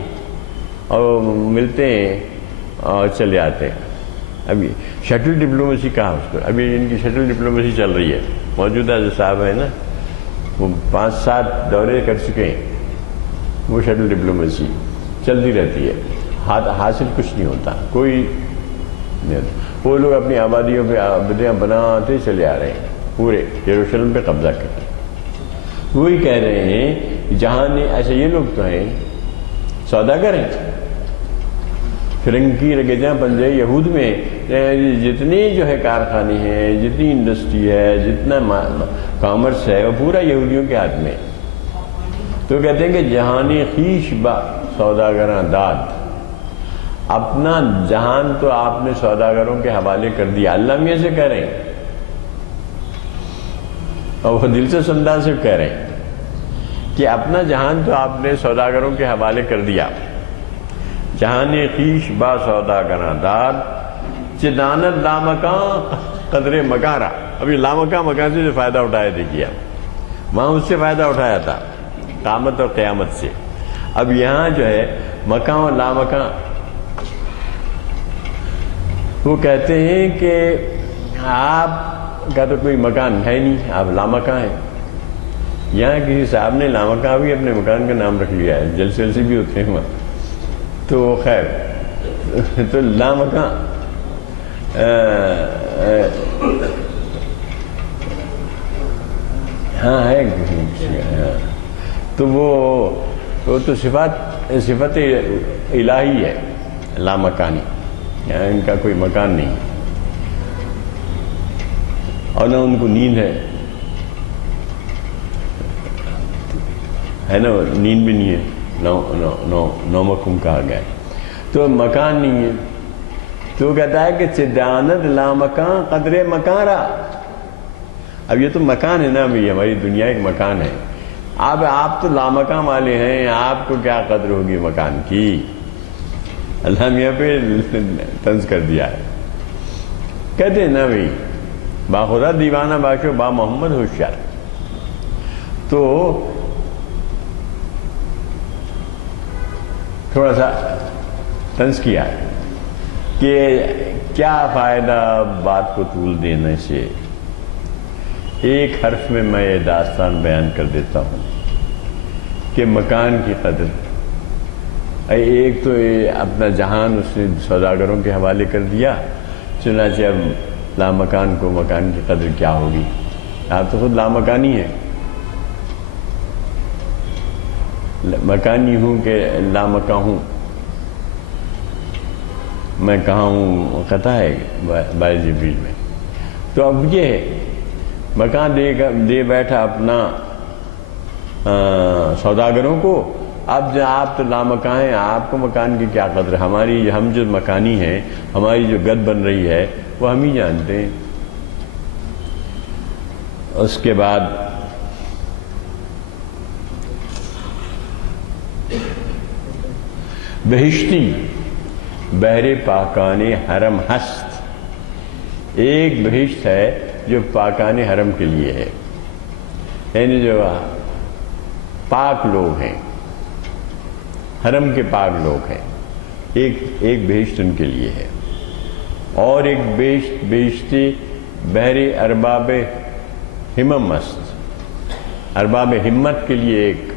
اور ملتے ہیں اور چلے آتے ہیں. ابھی شٹل ڈپلومیسی کہا اس کو، ابھی ان کی شٹل ڈپلومیسی چل رہی ہے. موجودہ جو صاحب ہے نا، وہ 5-7 دورے کر چکے ہیں. وہ شٹل ڈپلومیسی چلتی رہتی ہے، حاصل کچھ نہیں ہوتا، کوئی نہیں ہوتا. وہ لوگ اپنی آبادیوں پہ آبادیاں بناتے چلے آ رہے ہیں، پورے یروشلم پہ قبضہ کرتے. وہی کہہ رہے ہیں جہاں نے ایسے، یہ لوگ تو ہیں سوداگر ہیں. فرنگی رگجاں پنجے یہود میں جتنی جو ہے کارخانے ہیں، جتنی انڈسٹری ہے، جتنا کامرس ہے، وہ پورا یہودیوں کے ہاتھ میں. تو کہتے ہیں کہ جہانی خیش با سوداگراں داد، اپنا جہان تو آپ نے سوداگروں کے حوالے کر دیا. اللہ میاں سے کہہ رہے ہیں اور وہ دل سے انداز سے کہہ رہے ہیں کہ اپنا جہان تو آپ نے سوداگروں کے حوالے کر دیا. جہانی خیش با سوداگراں داد، چدانت لامکاں قدر مکارا. ابھی لامکاں مکان سے جو فائدہ اٹھایا دیکھیے، وہاں اس سے فائدہ اٹھایا تھا قامت اور قیامت سے. اب یہاں جو ہے مکان اور لامکاں، وہ کہتے ہیں کہ آپ کا تو کوئی مکان ہے نہیں، آپ لامکاں ہیں. یہاں کسی صاحب نے لامکاں بھی اپنے مکان کا نام رکھ لیا ہے، جلسے جلسے بھی ہوتے ہیں وہاں. تو خیر، تو لامکاں ہاں ہے. تو وہ تو صفت الہی ہے، لامکانی. یہاں ان کا کوئی مکان نہیں اور نہ ان کو نیند ہے نا، نیند بھی نہیں ہے. نومکم کہا گیا، تو مکان نہیں ہے. تو کہتا ہے کہ چدانت لامکان قدر مکارا. اب یہ تو مکان ہے نا، ابھی ہماری دنیا ایک مکان ہے. اب آپ تو لامکان والے ہیں، آپ کو کیا قدر ہوگی مکان کی. اللہ میاں پہ طنز کر دیا ہے. کہتے ہیں نا بھائی، باخدا دیوانہ باشو با محمد ہوشیار. تو تھوڑا سا طنز کیا ہے کہ کیا فائدہ بات کو طول دینے سے. ایک حرف میں میں یہ داستان بیان کر دیتا ہوں کہ مکان کی قدر. ایک تو اپنا جہان اس نے سوداگروں کے حوالے کر دیا، چنانچہ اب لامکان کو مکان کی قدر کیا ہوگی. آپ تو خود لامکانی ہیں. مکانی ہوں کہ لامکان ہوں، میں کہاں ہوں قطع ہے باعث جبریل میں. تو اب یہ مکان دے بیٹھا اپنا سوداگروں کو. اب آپ تو لامکان ہیں، آپ کو مکان کی کیا قدر. ہم جو مکانی ہیں، ہماری جو گد بن رہی ہے وہ ہم ہی جانتے ہیں. اس کے بعد بہشتی بحر پاکان حرم ہست. ایک بہشت ہے جو پاکان حرم کے لیے ہے، یعنی جو پاک لوگ ہیں، حرم کے پاک لوگ ہیں. ایک بہشت ان کے لیے ہے. اور ایک بہشتی بحر ارباب ہمم است. ارباب ہمت کے لیے ایک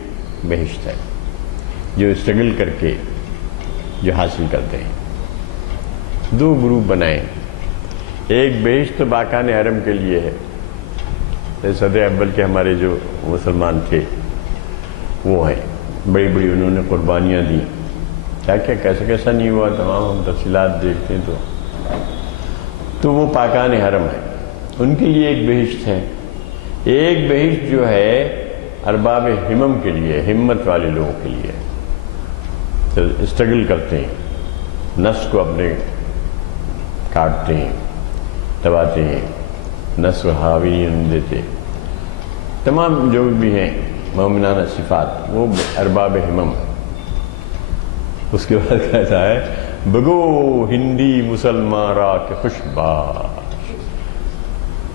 بہشت ہے جو اسٹرگل کر کے جو حاصل کرتے ہیں. دو گروپ بنائے. ایک بہشت تو پاکان حرم کے لیے ہے، صدر اول کے ہمارے جو مسلمان تھے وہ ہیں، بڑی بڑی انہوں نے قربانیاں دی. کیا کیا کیسا نہیں ہوا، تمام ہم تفصیلات دیکھتے ہیں. تو وہ پاکان حرم ہے، ان کے لیے ایک بہشت ہے. ایک بہشت جو ہے ارباب ہمم کے لیے، ہمت والے لوگوں کے لیے، تو اسٹرگل کرتے ہیں، نفس کو اپنے کاٹتے ہیں، دباتے ہیں، نفس کو حاوی نہیں دیتے. تمام جو بھی ہیں مومنانہ صفات، وہ ارباب ہمم. اس کے بعد کہتا ہے بگو ہندی مسلمان را کے خوش باش.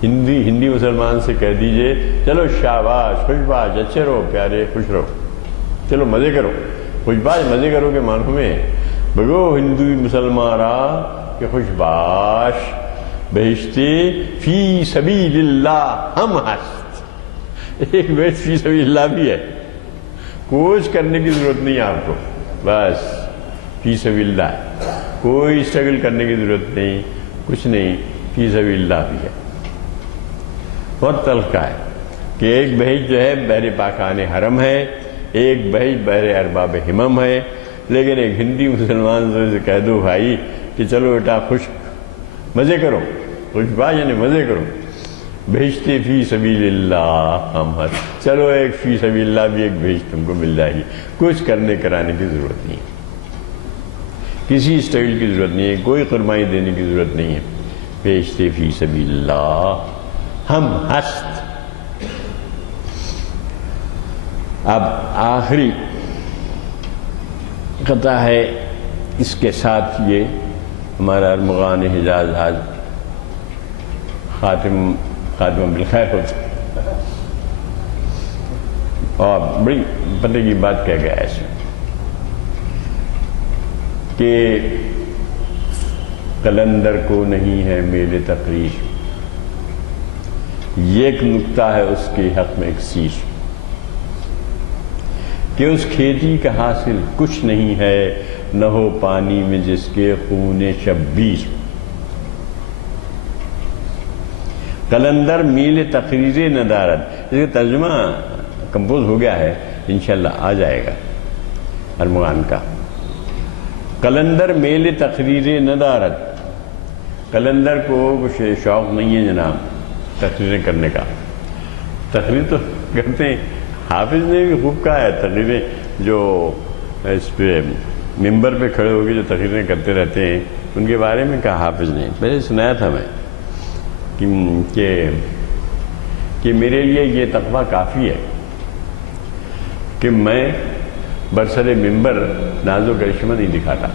ہندی مسلمان سے کہہ دیجئے چلو شاباش، خوش باش، اچھے رہو پیارے، خوش رہو، چلو مزے کرو. خوش باش مزے کرو کے معنوں میں بگو ہندی مسلمان را کہ خوش باش، بہشتی فی سبیل اللہ ہم ہست. ایک بہشت فی سبیل اللہ بھی ہے، کوشش کرنے کی ضرورت نہیں آپ کو، بس فی سبیل اللہ، کوئی اسٹرگل کرنے کی ضرورت نہیں، کچھ نہیں، فی سبیل اللہ بھی ہے. بہت تلخ ہے کہ ایک بہشت جو ہے بحر پاکان حرم ہے، ایک بہشت بحر ارباب ہمم ہے. لیکن ایک ہندی مسلمان سے کہہ دو بھائی کہ چلو بیٹا خوش مزے کرو، خوش با یعنی مزے کرو، بھیجتے فی سبیل اللہ ہم ہر، چلو ایک فی سبیل اللہ بھی ایک بھیج تم کو مل جائے گی، کچھ کرنے کرانے کی ضرورت نہیں ہے، کسی اسٹائل کی ضرورت نہیں ہے، کوئی قربانی دینے کی ضرورت نہیں ہے، بھیجتے فی سبیل اللہ ہم ہست۔ اب آخری قطعہ ہے، اس کے ساتھ یہ ہمارا ارمغان حجاز آج خاتم بالخیر ہوتا، اور بڑی پتہ کی بات کہہ گیا ایسے کہ قلندر کو نہیں ہے میل تقریر، یہ ایک نکتہ ہے اس کے حق میں اکسیر، کہ اس کھیتی کا حاصل کچھ نہیں ہے، نہ ہو پانی میں جس کے خون شبیر۔ قلندر میل تقریر ندارت، اس کا ترجمہ کمپوز ہو گیا ہے، انشاءاللہ آ جائے گا ارمغان کا۔ قلندر میل تقریر ندارت، قلندر کو کچھ شوق نہیں ہے جناب تقریریں کرنے کا، تقریر تو کرتے ہیں، حافظ نے بھی خوب کہا ہے، تقریریں جو اس پہ ممبر پہ کھڑے ہو کے جو تقریریں کرتے رہتے ہیں ان کے بارے میں کہا حافظ نے، پہلے سنایا تھا میں کہ میرے لیے یہ تقویٰ کافی ہے کہ میں برسر ممبر ناز و کرشمہ نہیں دکھاتا،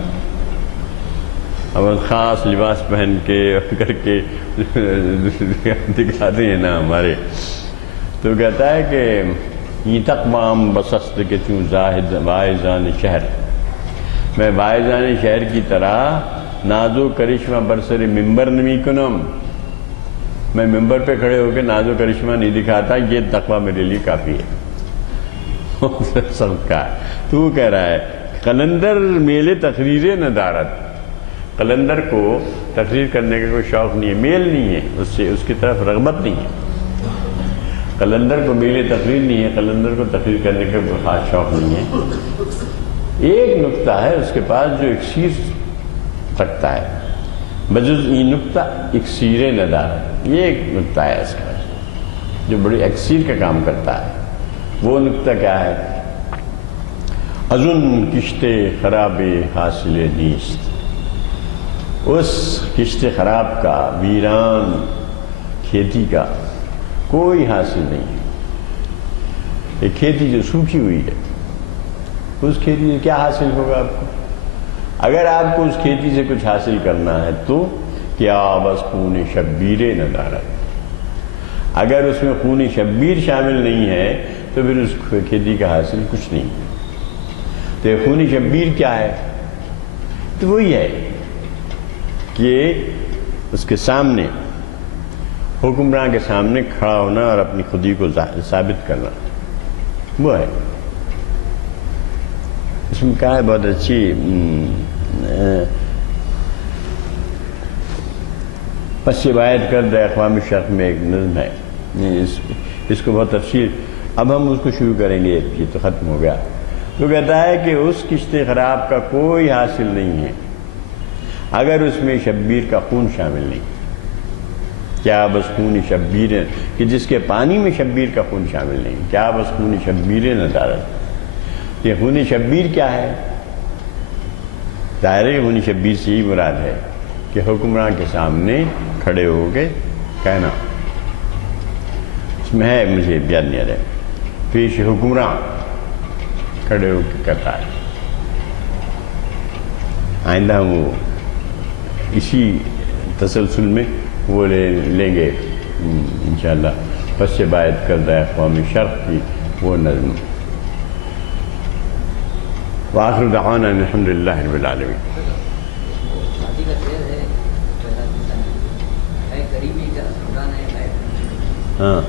اب خاص لباس پہن کے کر کے دکھاتے ہیں نا ہمارے، تو کہتا ہے کہ یہ تقوام بسست کے چوں زاہد واعظان شہر، میں واعظان شہر کی طرح ناز و کرشمہ برسر ممبر نمی کنم، میں ممبر پہ کھڑے ہو کے ناز و کرشمہ نہیں دکھاتا، یہ تقویٰ میرے لیے کافی ہے۔ سب کا تو کہہ رہا ہے قلندر میل تقریر ندارت، قلندر کو تقریر کرنے کا کوئی شوق نہیں ہے، میل نہیں ہے اس سے، اس کی طرف رغبت نہیں ہے، قلندر کو میل تقریر نہیں ہے، قلندر کو تقریر کرنے کا کوئی خاص شوق نہیں ہے۔ ایک نکتہ ہے اس کے پاس جو اکسیر رکھتا ہے، بجز یہ نکتہ اکسیر ندارت، یہ ایک نکتہ ہے اس کا جو بڑی اکسیر کا کام کرتا ہے۔ وہ نکتہ کیا ہے؟ ازن کشتے خراب حاصل نیست، اس کشت خراب کا، ویران کھیتی کا کوئی حاصل نہیں ہے، ایک کھیتی جو سوکھی ہوئی ہے، اس کھیتی سے کیا حاصل ہوگا آپ کو؟ اگر آپ کو اس کھیتی سے کچھ حاصل کرنا ہے تو کیا بس خون شبیر ندارت، اگر اس میں خون شبیر شامل نہیں ہے تو پھر اس کھیتی کا حاصل کچھ نہیں ہے۔ تو خون شبیر کیا ہے؟ تو وہی ہے کہ اس کے سامنے، حکمراں کے سامنے کھڑا ہونا اور اپنی خودی کو ثابت کرنا، وہ ہے۔ اس میں کہا ہے بہت اچھی، پس باید کرد اقوام شرق میں ایک نظم ہے، اس کو بہت تفصیل، اب ہم اس کو شروع کریں گے، یہ تو ختم ہو گیا۔ تو کہتا ہے کہ اس کشت خراب کا کوئی حاصل نہیں ہے اگر اس میں شبیر کا خون شامل نہیں، کیا بس خون شبیر، کہ جس کے پانی میں شبیر کا خون شامل نہیں، کیا بس خون شبیر ندارت۔ یہ خون شبیر کیا ہے؟ ظاہر ہے خون شبیر سے ہی مراد ہے کہ حکمراں کے سامنے کھڑے ہو کے کہنا، اس میں ہے مجھے یاد نہیں آ رہا، پیش حکمراں کھڑے ہو کے کہتا ہے۔ آئندہ ہم وہ اسی تسلسل میں وہ لیں گے انشاءاللہ، پس سے باید کردہ اقوام شرق کی وہ نظم۔ وآخر دعوانا الحمدللہ رب العالمین۔ ہاں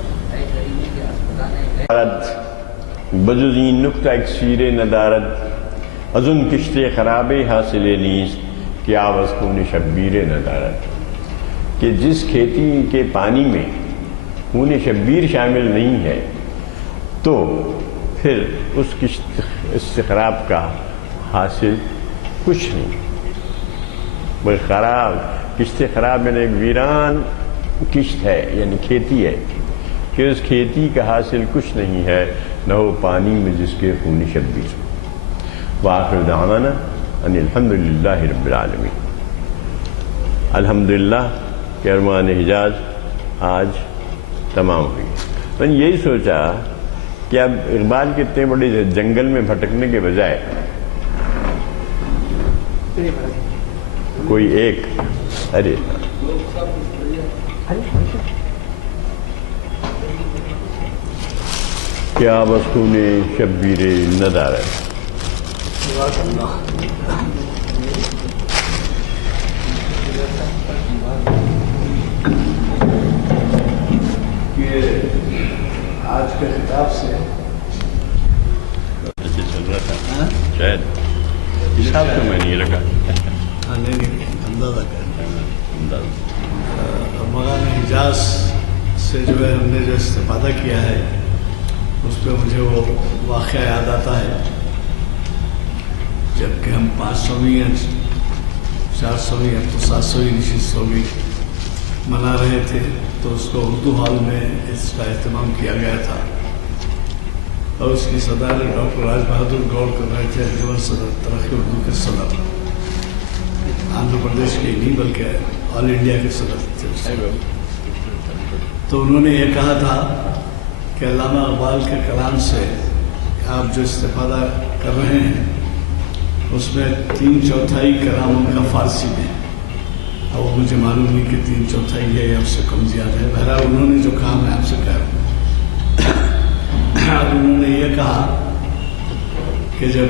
بجز این نکتہ اکسیر ندارت، ازن کشت خراب حاصل نیست، کیا بس خون شبیر ندارت، کہ جس کھیتی کے پانی میں خون شبیر شامل نہیں ہے تو پھر اس خراب کا حاصل کچھ نہیں. وہ خراب کشت خراب میں نے ایک ویران کشت ہے یعنی کھیتی ہے کہ اس کھیتی کا حاصل کچھ نہیں ہے نہ وہ پانی میں جس کے خونی شبیر. وآخر دعوانا ان الحمدللہ رب العالمین. الحمدللہ کہ ارمان حجاز آج تمام ہوئی. میں نے یہی سوچا کہ اب اقبال کے اتنے بڑے جنگل میں بھٹکنے کے بجائے کوئی ایک ارے کیا بسکون شبیر ندار ہے. آج کے خطاب سے ایسے چل رہا تھا شاید حساب تو میں نہیں رکھا. نہیں اندازہ مولانا حجاز سے جو ہے ہم نے جو استفادہ کیا ہے اس پہ مجھے وہ واقعہ یاد آتا ہے جب کہ ہم 500ویں یا 400ویں یا تو 700ویں نشست ہوگی منا رہے تھے تو اس کو اردو ہال میں اس کا اہتمام کیا گیا تھا اور اس کی صدارت ڈاکٹر راج بہادر گوڑ کر رہے تھے انجمن صدر ترقی اردو کے صدر آندھرا پردیش کے نہیں بلکہ آل انڈیا کے صدر تھے. تو انہوں نے یہ کہا تھا کہ علامہ اقبال کے کلام سے آپ جو استفادہ کر رہے ہیں اس میں 3/4 کلام ان کا فارسی میں. اب وہ مجھے معلوم نہیں کہ 3/4 ہے یا اس سے کم زیادہ ہے. بہرحال انہوں نے جو کہا میں آپ سے کہہ رہا ہوں. انہوں نے یہ کہا کہ جب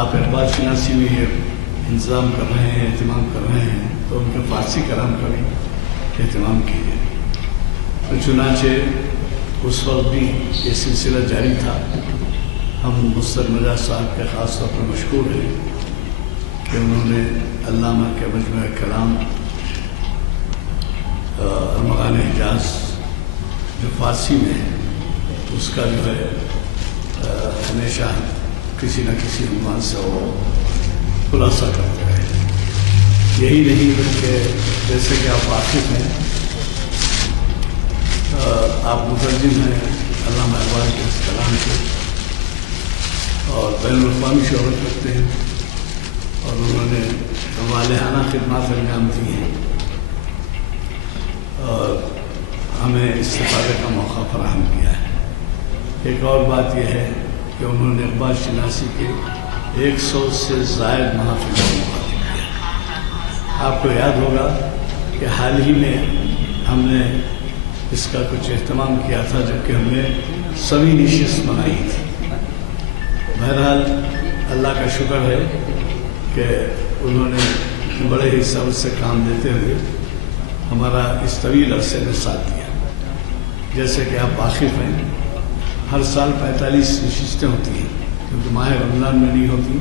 آپ اقبال شناسی میں یہ انتظام کر رہے ہیں اہتمام کر رہے ہیں تو ان کے فارسی کلام کا بھی اہتمام کیجیے. تو چنانچہ اس وقت بھی یہ سلسلہ جاری تھا. ہم مستر مجاز صاحب کے خاص طور پر مشکور ہیں کہ انہوں نے علامہ کے مجموعہ کلام ارمغان حجاز جو فارسی میں ہے اس کا جو ہے ہمیشہ کسی نہ کسی عنوان سے وہ خلاصہ کرتے رہے. یہی نہیں بلکہ جیسے کہ آپ واقف ہیں آپ مترجم ہیں علامہ اقبال کے اس کلام سے اور بین الاقوامی شہرت رکھتے ہیں اور انہوں نے والہانہ خدمات انجام دی ہیں اور ہمیں استفادے کا موقع فراہم کیا ہے. ایک اور بات یہ ہے کہ انہوں نے اقبال شناسی کے 100 سے زائد محافل کا موقع دیا. آپ کو یاد ہوگا کہ حال ہی میں ہم نے اس کا کچھ اہتمام کیا تھا جبکہ ہم نے سویں نشست منائی تھی. بہرحال اللہ کا شکر ہے کہ انہوں نے بڑے ہی صبر سے کام دیتے ہوئے ہمارا اس طویل عرصے میں ساتھ دیا. جیسے کہ آپ واقف ہیں ہر سال 45 نشستیں ہوتی ہیں کیونکہ ماہ رمضان میں نہیں ہوتی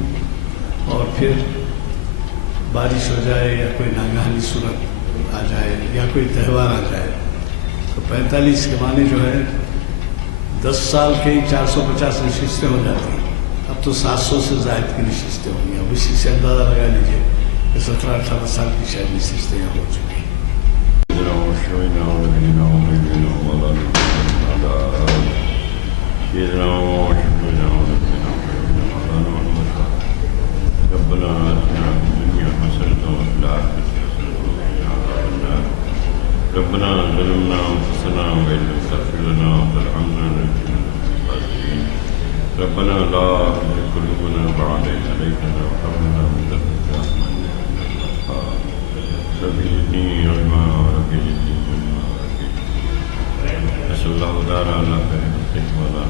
اور پھر بارش ہو جائے یا کوئی ناگہانی صورت آ جائے یا کوئی تہوار آ جائے تو 45 کے معنی جو ہے 10 سال کے ہی 450 نشستیں ہو جاتی ہیں. اب تو 700 سے زائد کی نشستیں ہوں گی. اب اسی سے اندازہ لگا لیجیے کہ 17-18 سال کی شاید نشستیں یہاں ہو چکی ہیں. ربنا ظلمنا انفسنا وان لم تغفر لنا وترحمنا لنكونن من الخاسرين. ربنا لا تزغ قلوبنا بعد إذ هديتنا وهب لنا من لدنك رحمة إنك أنت الوهاب. رب زدني علما رب زدني علما. نسأل الله تعالى على خير الخلق ولا